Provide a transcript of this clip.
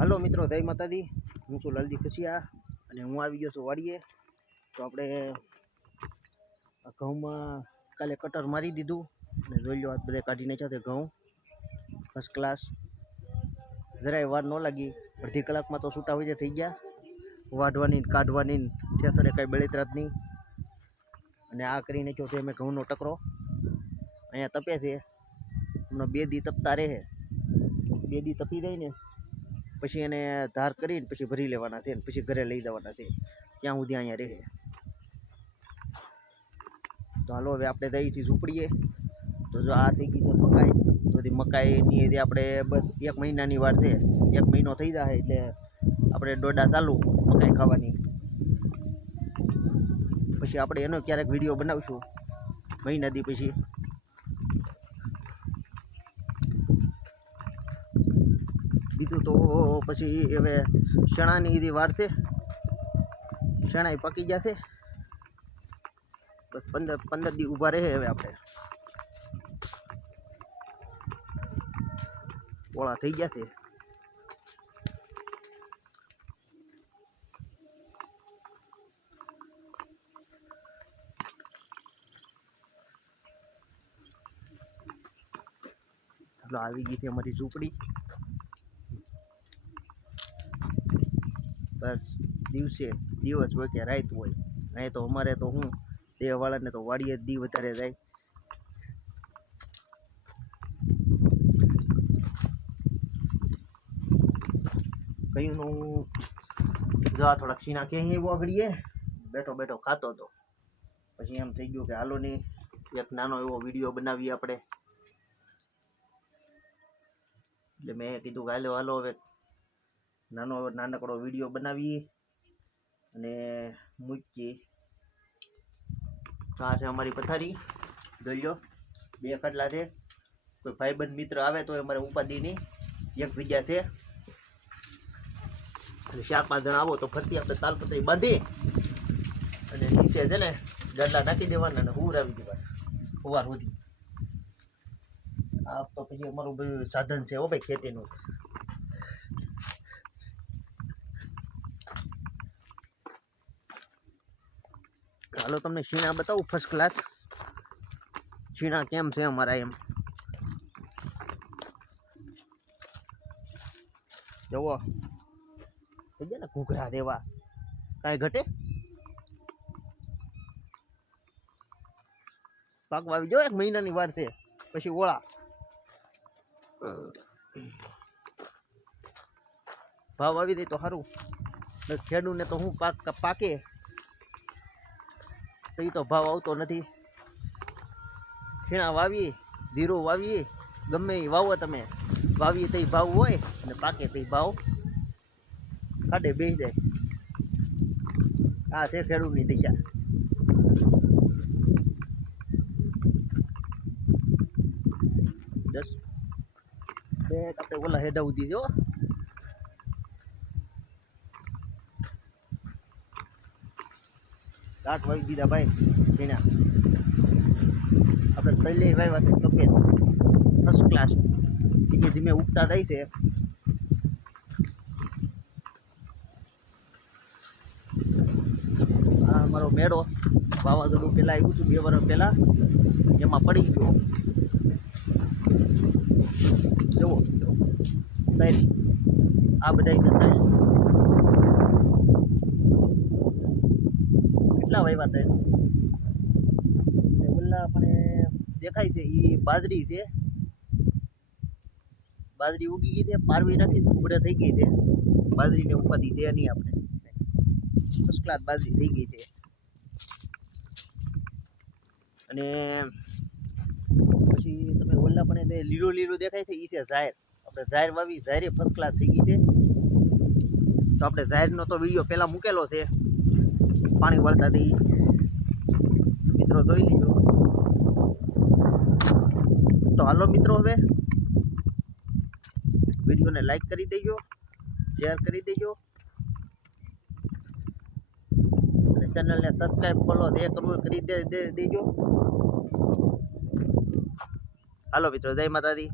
હાલો મિત્રો, જય માતાજી। હું છું લાલજી ખસિયા અને હું આવી ગયો છું વાડીએ। તો આપણે ઘઉંમાં કાલે કટર મારી દીધું અને જોઈ લો આ બધે કાઢી નાખ્યા છે ઘઉં ફર્સ્ટ ક્લાસ। જરાય વાર ન લાગી, અડધી કલાકમાં તો છૂટા હોય થઈ ગયા। વાઢવાની કાઢવાની ઠેસરે કાંઈ બળતરા જ નહીં। અને આ કરી નાખ્યો છે મેં ઘઉંનો ટકરો। અહીંયા તપે છે, હમણાં 2 દી તપતા રહે। 2 દી તપી જાય ને પછી એને ધાર કરીને પછી ભરી લેવાના છે, પછી ઘરે લઈ જવાના છે, ત્યાં સુધી અહીંયા રહે। તો હાલો હવે આપણે જઈએ છીએ ઝૂંપડીએ। તો જો આ થઈ ગઈ છે મકાઈ, તો મકાઈની જે આપણે બસ 1 મહિનાની વાર છે, 1 મહિનો થઈ જાય એટલે આપણે ડોડા ચાલુ મકાઈ ખાવાની। પછી આપણે એનો ક્યારેક વિડીયો બનાવીશું મહિના દી પછી। બીજું તો પછી હવે ચણાની જે વાર છે, ચણા પાકી ગયા છે, બસ 15 દી ઊભા રહે। હવે આપણે પોળા થઈ ગયા છે। આવી ગઈ છે અમારી ઝૂંપડી। બસ દિવસે દિવસ હોય કે રાત હોય, અહીં તો અમારે તો હું દેહવાળાને તો વાડીએ જ દી વધારે જાય। કયુંનું જવા થોડાક સીના ક્યાંય એવો આગળીએ બેઠો બેઠો ખાતો હતો, પછી એમ થઈ ગયું કે હાલો ને એક નાનો એવો વિડીયો બનાવીએ આપણે। એટલે મેં કીધું કે હાલો હવે નાનકડો વિડીયો બનાવીએ અને મૂકીએ। આ છે અમારી પથારી, જોઈ લો 2 ખાટલા છે। કોઈ ભાઈબંધ મિત્ર આવે તો અમારે ઉપાધિની એક જગ્યા છે, એટલે 4-5 જણા આવો તો ફરતી આપણે તાલપત્રી બાંધી અને નીચે છે ને ગાદલા નાખી દેવાના અને હુરાવી દેવાના સવાર સુધી। આ તો પછી અમારું બધું સાધન છે હો ભાઈ ખેતીનું। હાલો તમને શીણા બતાવું ફર્સ્ટ ક્લાસ, શીણા કેમ છે અમારા એમ જુઓ। થઈ ગયા ને ઘૂઘરા દેવા, કાંઈ ઘટે પાકવા આવી જાઓ। 1 મહિનાની વાર છે પછી ઓળા ભાવ આવી જાય તો સારું। ખેડૂને તો હું પાકે તો એ તો ભાવ આવતો નથી। શીણા વાવીએ, જીરું વાવીએ, ગમે એ વાવો તમે, વાવીએ તો ભાવ હોય અને પાકે તો ભાવ કાઢે બેસી જાય। આ છે ખેડૂતની દિશા। બસ આપણે ઓલા હેડા ઉધી જો દાંત વાવી દીધા ભાઈ શીણા। આપણે તલે વાવ્યા છે સફેદ ફર્સ્ટ ક્લાસ, ધીમે ધીમે ઉગતા જાય છે। આ અમારો મેળો વાવાઝોડું પહેલાં આવ્યું હતું 2 વર્ષ પહેલાં, એમાં પડી ગયો। જુઓ તલ, આ બધા તલ કેટલા વાવ્યા તલ। ઓલા પણ દેખાય છે એ બાજરી છે, બાજરી ઉગી ગઈ છે, પારવી નાખી ઉબડે થઈ ગઈ છે। બાજરીને ઉપાધિ છે નહીં આપણે, ફર્સ્ટ ક્લાસ બાજરી થઈ ગઈ છે। અને પછી તમે ઓલા પણ લીલું લીલું દેખાય છે એ છે ઝાયર। આપણે ઝાયર વાવી, ઝાયરે ફર્સ્ટ ક્લાસ થઈ ગઈ છે। તો આપણે ઝાયરનો તો વિડીયો પહેલાં મૂકેલો છે, પાણી વાળતા દઈ મિત્રો જોઈ લીધો। તો હાલો મિત્રો હવે વિડીયોને લાઈક કરી દેજો, શેર કરી દેજો અને ચેનલને સબસ્ક્રાઈબ ફોલો જે કરવું કરી દેજો। હાલો મિત્રો, જય માતાજી।